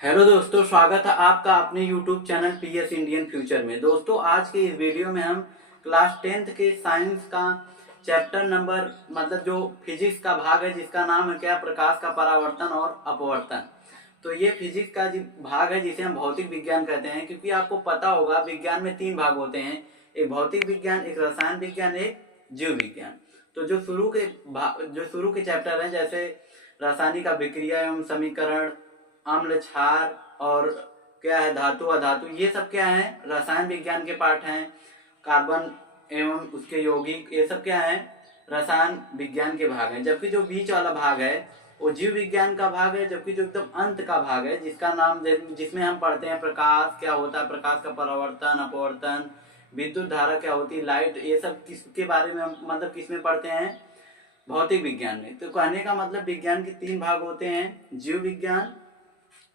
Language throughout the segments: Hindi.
हेलो दोस्तों, स्वागत है आपका अपने YouTube channel PS Indian future में। दोस्तों, आज के इस वीडियो में हम क्लास 10th के साइंस का चैप्टर नंबर मतलब जो फिजिक्स का भाग है जिसका नाम है क्या, प्रकाश का परावर्तन और अपवर्तन। तो ये फिजिक्स का भाग है जिसे हम भौतिक विज्ञान कहते हैं, क्योंकि आपको पता होगा विज्ञान में 3 भाग होते हैं, एक भौतिक विज्ञान, एक रसायन विज्ञान, एक जीव विज्ञान। तो जो शुरू के चैप्टर हैं, जैसे रासायनिक अभिक्रिया एवं समीकरण, अम्ल क्षार और क्या है धातु अधातु, ये सब क्या है रसायन विज्ञान के पार्ट हैं। कार्बन एवं उसके यौगिक, ये सब क्या है रसायन विज्ञान के भाग हैं। जबकि जो बीच वाला भाग है वो जीव विज्ञान का भाग है। जबकि जो एकदम अंत का भाग है जिसका नाम जिसमें हम पढ़ते हैं प्रकाश क्या होता है, प्रकाश का परावर्तन अपवर्तन, विद्युत धारा क्या होती है, लाइट, ये सब किसके बारे में मतलब किस में पढ़ते हैं, भौतिक विज्ञान में। तो कहने का मतलब विज्ञान के 3 भाग होते हैं, जीव विज्ञान,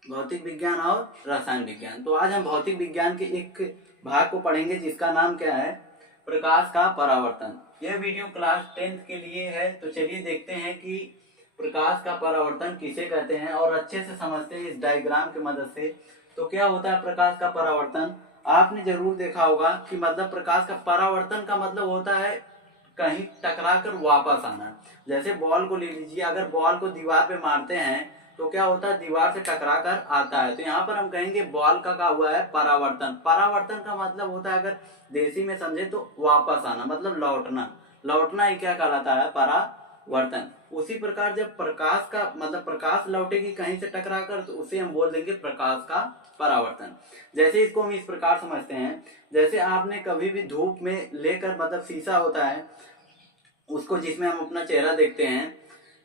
भौतिक विज्ञान और रसायन विज्ञान। तो आज हम भौतिक विज्ञान के एक भाग को पढ़ेंगे जिसका नाम क्या है, प्रकाश का परावर्तन। यह वीडियो क्लास 10th के लिए है। तो चलिए देखते हैं कि प्रकाश का परावर्तन किसे कहते हैं और अच्छे से समझते हैं इस डायग्राम की मदद से। तो क्या होता है प्रकाश का परावर्तन, आपने जरूर देखा होगा कि मतलब प्रकाश का परावर्तन का मतलब होता है कहीं टकरा कर वापस आना। जैसे बॉल को ले लीजिए, अगर बॉल को दीवार पे मारते हैं तो क्या होता है, दीवार से टकरा कर आता है। तो यहाँ पर हम कहेंगे बॉल का क्या हुआ है, परावर्तन। परावर्तन का मतलब होता है, अगर देसी में समझे तो वापस आना, मतलब लौटना। लौटना ही क्या कहलाता है, परावर्तन। उसी प्रकार जब प्रकाश का मतलब प्रकाश लौटेगी कहीं से टकरा कर, तो उसे हम बोल देंगे प्रकाश का परावर्तन। जैसे इसको हम इस प्रकार समझते हैं, जैसे आपने कभी भी धूप में लेकर मतलब शीशा होता है उसको, जिसमें हम अपना चेहरा देखते हैं,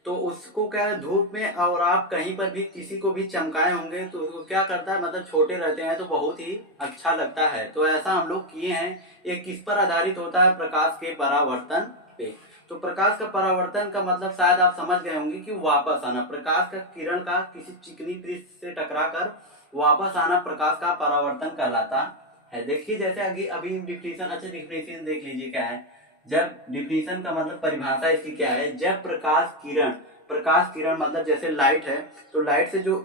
तो उसको क्या है धूप में और आप कहीं पर भी किसी को भी चमकाए होंगे तो उसको क्या करता है, मतलब छोटे रहते हैं तो बहुत ही अच्छा लगता है। तो ऐसा हम लोग किए हैं। ये किस पर आधारित होता है, प्रकाश के परावर्तन पे। तो प्रकाश का परावर्तन का मतलब शायद आप समझ गए होंगे कि वापस आना। प्रकाश का किरण का किसी चिकनी पृष्ठ से टकरा कर वापस आना प्रकाश का परावर्तन कहलाता है। देखिए जैसे अभी डिफिनेशन, अच्छा डिफिनेशन देख लीजिए क्या है। जब डिफिनेशन का मतलब परिभाषा इसकी क्या है, जब प्रकाश किरण मतलब जैसे लाइट है, तो लाइट से जो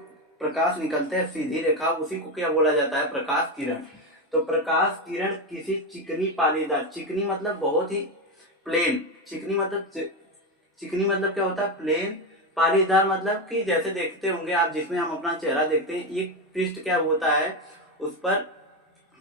प्रकाश निकलते हैं सीधी रेखा, उसी को क्या बोला जाता है, प्रकाश किरण। तो प्रकाश किरण किसी चिकनी पालीदार, चिकनी मतलब बहुत ही प्लेन, चिकनी मतलब क्या होता है, प्लेन। पालीदार मतलब कि जैसे देखते होंगे आप, जिसमें हम अपना चेहरा देखते हैं, एक पृष्ठ क्या होता है उस पर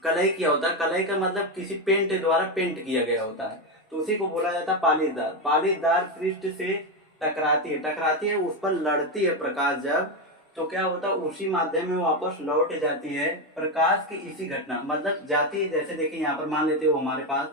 कलई किया होता है। कलई का मतलब किसी पेंट द्वारा पेंट किया गया होता है, तो उसी को बोला जाता है पालीदार। पालीदार पृष्ठ से टकराती है उस पर लड़ती है प्रकाश जब, तो क्या होता है उसी माध्यम में वापस लौट जाती है। प्रकाश की इसी घटना मतलब जाती है। जैसे देखिए यहाँ पर मान लेते हो हमारे पास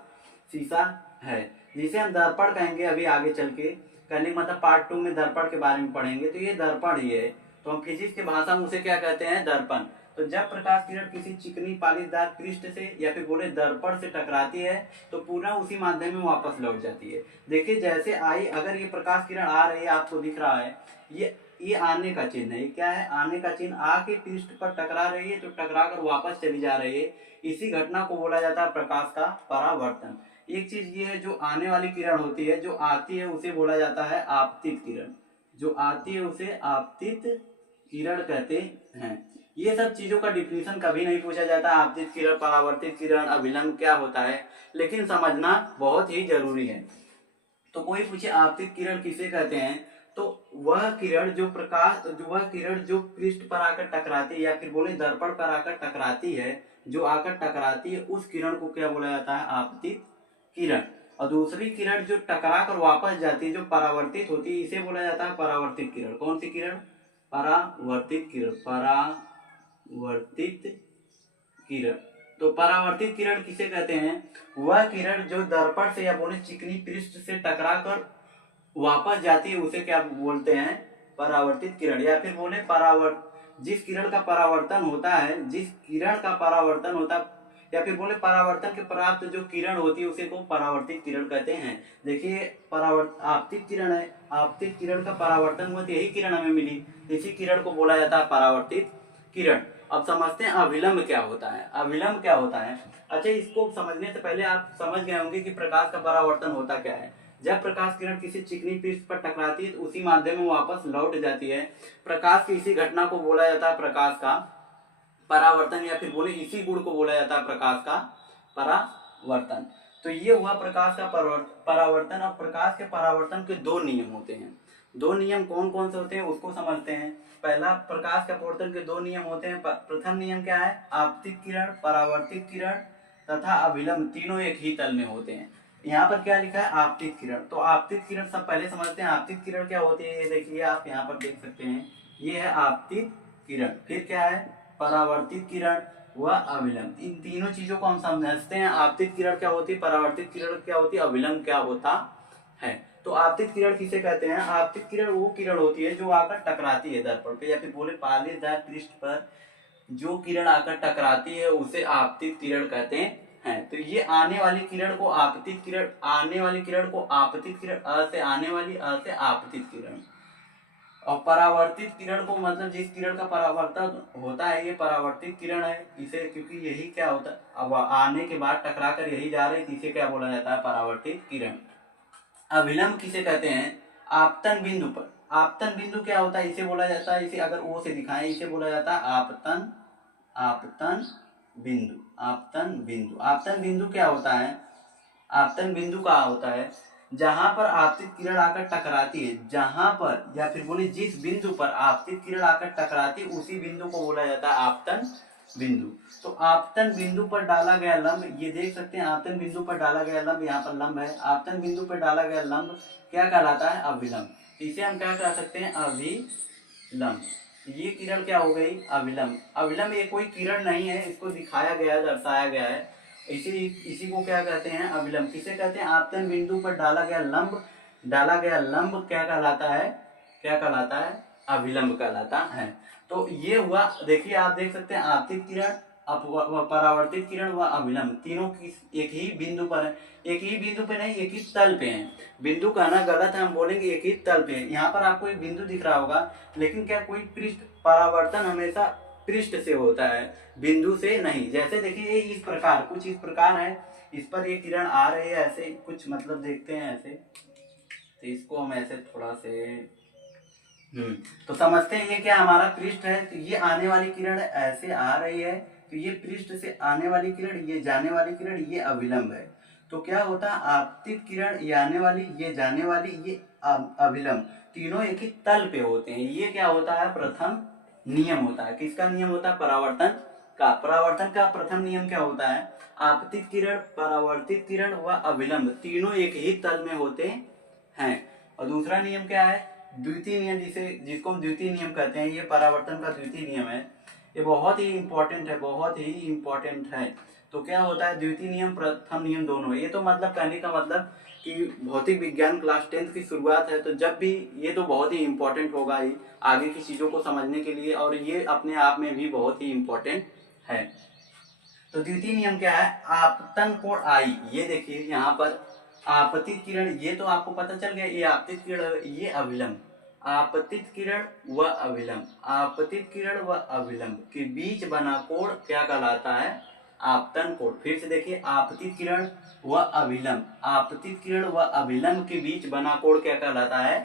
शीशा है जिसे हम दर्पण कहेंगे। अभी आगे चल के कहने मतलब पार्ट 2 में दर्पण के बारे में पढ़ेंगे, तो ये दर्पण ही है। तो हम फिजिक्स की भाषा में उसे क्या कहते हैं, दर्पण। तो जब प्रकाश किरण किसी चिकनी पालीदार पृष्ठ से या फिर बोले दर्पण से टकराती है तो पुनः उसी माध्यम में वापस लौट जाती है। देखिए जैसे आई, अगर ये प्रकाश किरण आ रही है, आपको दिख रहा है, ये आने का चिन्ह है। ये क्या है, आने का चिन्ह। आके पृष्ठ पर टकरा रही है तो टकरा कर वापस चली जा रही है। इसी घटना को बोला जाता है प्रकाश का परावर्तन। एक चीज ये है, जो आने वाली किरण होती है, जो आती है उसे बोला जाता है आपतित किरण। जो आती है उसे आपतित किरण कहते हैं। ये सब चीजों का डिफिनेशन कभी नहीं पूछा जाता, आपतित किरण, परावर्तित किरण, अभिलंब क्या होता है, लेकिन समझना बहुत ही जरूरी है। तो कोई पूछे आपतित किरण किसे कहते हैं, तो वह किरण जो पृष्ठ पर आकर टकराती है या फिर बोले दर्पण पर आकर टकराती है, जो आकर टकराती है उस किरण को क्या बोला जाता है, आपतित किरण। और दूसरी किरण जो टकरा कर वापस जाती है, जो परावर्तित होती है, इसे बोला जाता है परावर्तित किरण। कौन सी किरण, परावर्तित किरण, परावर्तित किरण। तो परावर्तित किरण किसे कहते हैं, वह किरण जो दर्पण से या बोले चिकनी पृष्ठ से टकराकर वापस जाती है उसे क्या बोलते हैं, परावर्तित किरण। या फिर बोले जिस किरण का परावर्तन होता है, या फिर बोले परावर्तन के प्राप्त जो किरण होती है उसे को परावर्तित किरण कहते हैं। देखिए आपतित किरण है, आपतित किरण का परावर्तन हुआ तो यही किरण हमें मिली, इसी किरण को बोला जाता है परावर्तित किरण। अब समझते हैं अभिलंब क्या होता है। अभिलंब क्या होता है, अच्छा इसको समझने से पहले आप समझ गए होंगे कि प्रकाश का परावर्तन होता क्या है। जब प्रकाश किरण किसी चिकनी पृष्ठ पर टकराती है तो उसी माध्यम में वापस लौट जाती है। प्रकाश की इसी घटना को बोला जाता है प्रकाश का परावर्तन, या फिर बोले इसी गुण को बोला जाता है प्रकाश का परावर्तन। तो ये हुआ प्रकाश का परावर्तन। और प्रकाश के परावर्तन के दो नियम होते हैं। दो नियम कौन कौन से होते हैं उसको समझते हैं। पहला, प्रकाश के अपवर्तन के दो नियम होते हैं। प्रथम नियम क्या है? आपतित किरण, परावर्तित किरण तथा अभिलंब तीनों एक ही तल में होते हैं। यहाँ पर क्या लिखा है? आपतित किरण। तो आपतित किरण सब पहले समझते हैं। आपतित किरण क्या होती है, ये देखिए आप यहाँ पर देख सकते हैं, ये है आपतित किरण। फिर क्या है? परावर्तित किरण व अभिलंब। इन तीनों चीजों को हम समझते हैं। आपतित किरण क्या होती है, परावर्तित किरण क्या होती है, अभिलंब क्या होता है। तो आपतित किरण किसे कहते हैं? आपतित किरण वो किरण होती है जो आकर टकराती है दर्पण पे, या फिर बोले पालिशदार पृष्ठ पर जो किरण आकर टकराती है उसे आपतित किरण कहते हैं। तो ये आने वाली किरण को आपतित किरण, आने वाली किरण को आपतित किरण, अ से आने वाली, अ से आपतित किरण। और परावर्तित किरण को मतलब जिस किरण का परावर्तन होता है ये परावर्तित किरण है। इसे क्योंकि यही क्या होता है, अब आने के बाद टकरा कर यही जा रही, इसे क्या बोला जाता है? परावर्तित किरण। अभिलंब किसे कहते हैं? आपतन बिंदु पर। आपतन बिंदु क्या होता है? इसे बोला जाता है, इसे अगर ओ से दिखाएं, इसे बोला जाता है आपतन, आपतन बिंदु। आपतन बिंदु, आपतन बिंदु क्या होता है? आपतन बिंदु का होता है जहां पर आपतित किरण आकर टकराती है, जहां पर या फिर बोले जिस बिंदु पर आपतित किरण आकर टकराती है उसी बिंदु को बोला जाता है आपतन बिंदु। तो आपतन बिंदु पर डाला गया लंब, ये देख सकते हैं आपतन बिंदु पर डाला गया लंब, यहाँ पर लंब है। आपतन बिंदु पर डाला गया लंब क्या कहलाता है? अभिलंब। इसे हम क्या कह सकते हैं? अभिलंब। ये किरण क्या हो गई? अभिलंब। अभिलंब ये कोई किरण नहीं है, इसको दिखाया गया है, दर्शाया गया है, इसी को क्या कहते हैं? अभिलंब। किसे कहते हैं? आपतन बिंदु पर डाला गया लंब, डाला गया लंब क्या कहलाता है? क्या कहलाता है? अभिलंब कहलाता है। तो ये हुआ, देखिए आप देख सकते हैं आपतित किरण, परावर्तित किरण व अभिलंब तीनों एक ही बिंदु पर है। एक ही बिंदु पे नहीं, एक ही तल पे है। बिंदु कहना गलत है, हम बोलेंगे एक ही तल पे है। यहाँ पर आपको एक बिंदु दिख रहा होगा, लेकिन क्या कोई पृष्ठ, परावर्तन हमेशा पृष्ठ से होता है, बिंदु से नहीं। जैसे देखिए इस प्रकार, कुछ इस प्रकार है, इस पर ये किरण आ रही है ऐसे कुछ, मतलब देखते हैं ऐसे, तो इसको हम ऐसे थोड़ा से तो समझते हैं ये क्या हमारा पृष्ठ है। तो ये आने वाली किरण ऐसे आ रही है, तो ये पृष्ठ से आने वाली किरण, ये जाने वाली किरण, ये अभिलंब है। तो क्या होता है? आपतित किरण, ये आने वाली, ये जाने वाली, ये अभिलंब तीनों एक ही तल पे होते हैं। ये क्या होता है? प्रथम नियम होता है। किसका नियम होता है? परावर्तन का। परावर्तन का प्रथम नियम क्या होता है? आपतित किरण, परावर्तित किरण व अभिलंब तीनों एक ही तल में होते हैं। और दूसरा नियम क्या है? द्वितीय नियम, जिसको हम द्वितीय नियम कहते हैं। ये परावर्तन का द्वितीय नियम है। ये बहुत ही इंपॉर्टेंट है, बहुत ही इंपॉर्टेंट है। तो क्या होता है? द्वितीय नियम, प्रथम नियम दोनों। ये तो मतलब कहने का मतलब कि भौतिक विज्ञान क्लास 10th की शुरुआत है, तो जब भी ये तो बहुत ही इंपॉर्टेंट होगा ही आगे की चीजों को समझने के लिए, और ये अपने आप में भी बहुत ही इंपॉर्टेंट है। तो द्वितीय नियम क्या है? आपतन कोण आई, ये देखिए यहाँ पर आपतित किरण, ये तो आपको पता चल गया, ये आपतित किरण, ये अभिलंब। आपतित किरण व अभिलंब, आपतित किरण व अभिलंब के बीच बना कोण क्या कहलाता है? आपतन कोण। फिर से देखिए, आपतित किरण व अभिलंब, आपतित किरण व अभिलंब के बीच बना कोण क्या कहलाता है?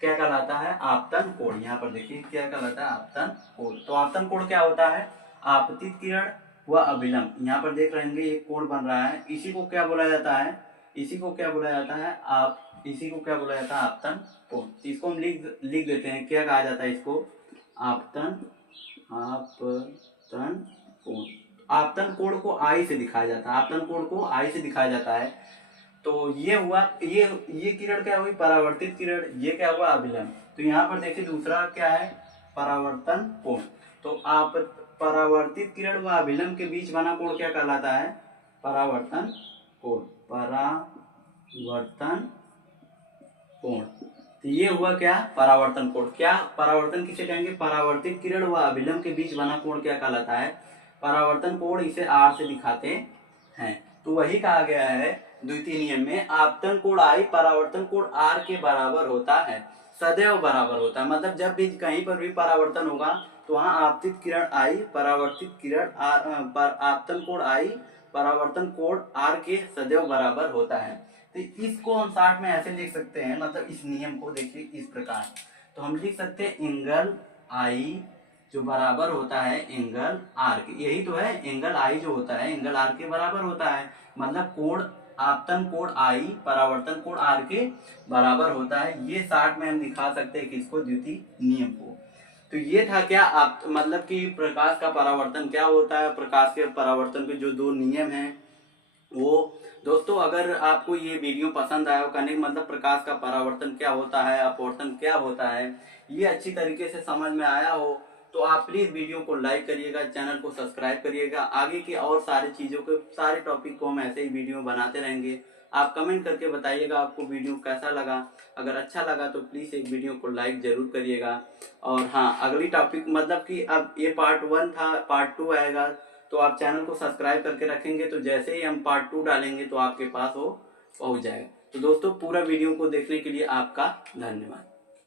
क्या कहलाता है? आपतन कोण। यहाँ पर देखिए क्या कहलाता है? आपतन कोण। तो आपतन कोण क्या होता है? आपतित किरण व अभिलंब, यहाँ पर देख रहे होंगे एक कोण बन रहा है, इसी को क्या बोला जाता है? इसी को क्या बोला जाता है? इसी को क्या बोला जाता है? आपतन कोण। इसको हम लिख देते हैं, क्या कहा जाता है इसको? आपतन, आपतन कोण। आपतन कोण को आई से दिखाया जाता है, आपतन कोण को आई से दिखाया जाता है। तो ये हुआ, ये किरण क्या हुई? परावर्तित किरण। ये क्या हुआ? अभिलंब। तो यहाँ पर देखिए दूसरा क्या है? परावर्तन कोण। तो आप परावर्तित किरण व अभिलंब के बीच बना कोण क्या कहलाता है? परावर्तन कोण। परावर्तन कोण। तो ये हुआ क्या? परावर्तन कोण। क्या परावर्तन किसे कहेंगे? परावर्तित किरण व अभिलंब के बीच बना कोण क्या कहलाता है? परावर्तन कोण। इसे आर से दिखाते हैं। तो वही कहा गया है द्वितीय नियम में, आपतन कोण आई, परावर्तन कोण आर के बराबर होता है, सदैव बराबर होता है। मतलब जब भी कहीं पर भी परावर्तन होगा तो वहां आपतित किरण आई, परावर्तित किरण आर, आपतन कोण आई, परावर्तन कोण आर के सदैव बराबर होता है। तो इसको हम शॉर्ट में ऐसे लिख सकते हैं, मतलब इस नियम को देखिए इस प्रकार। तो हम लिख सकते हैं एंगल आई जो बराबर होता है एंगल आर के, यही तो है, एंगल आई जो होता है एंगल आर के बराबर होता है, मतलब कोण आपतन कोण आई परावर्तन कोण आर के बराबर होता है। ये शॉर्ट में हम दिखा सकते हैं किसको, द्वितीय नियम को। तो ये था क्या आप मतलब कि प्रकाश का परावर्तन क्या होता है, प्रकाश के परावर्तन के जो दो नियम हैं वो। दोस्तों अगर आपको ये वीडियो पसंद आया हो, कहने का मतलब प्रकाश का परावर्तन क्या होता है, अपवर्तन क्या होता है, ये अच्छी तरीके से समझ में आया हो, तो आप प्लीज वीडियो को लाइक करिएगा, चैनल को सब्सक्राइब करिएगा। आगे की और सारी चीजों के सारे टॉपिक को हम ऐसे ही वीडियो बनाते रहेंगे। आप कमेंट करके बताइएगा आपको वीडियो कैसा लगा। अगर अच्छा लगा तो प्लीज एक वीडियो को लाइक जरूर करिएगा। और हाँ, अगली टॉपिक मतलब कि अब ये पार्ट 1 था, पार्ट 2 आएगा, तो आप चैनल को सब्सक्राइब करके रखेंगे तो जैसे ही हम पार्ट 2 डालेंगे तो आपके पास वो पहुंच जाएगा। तो दोस्तों पूरा वीडियो को देखने के लिए आपका धन्यवाद।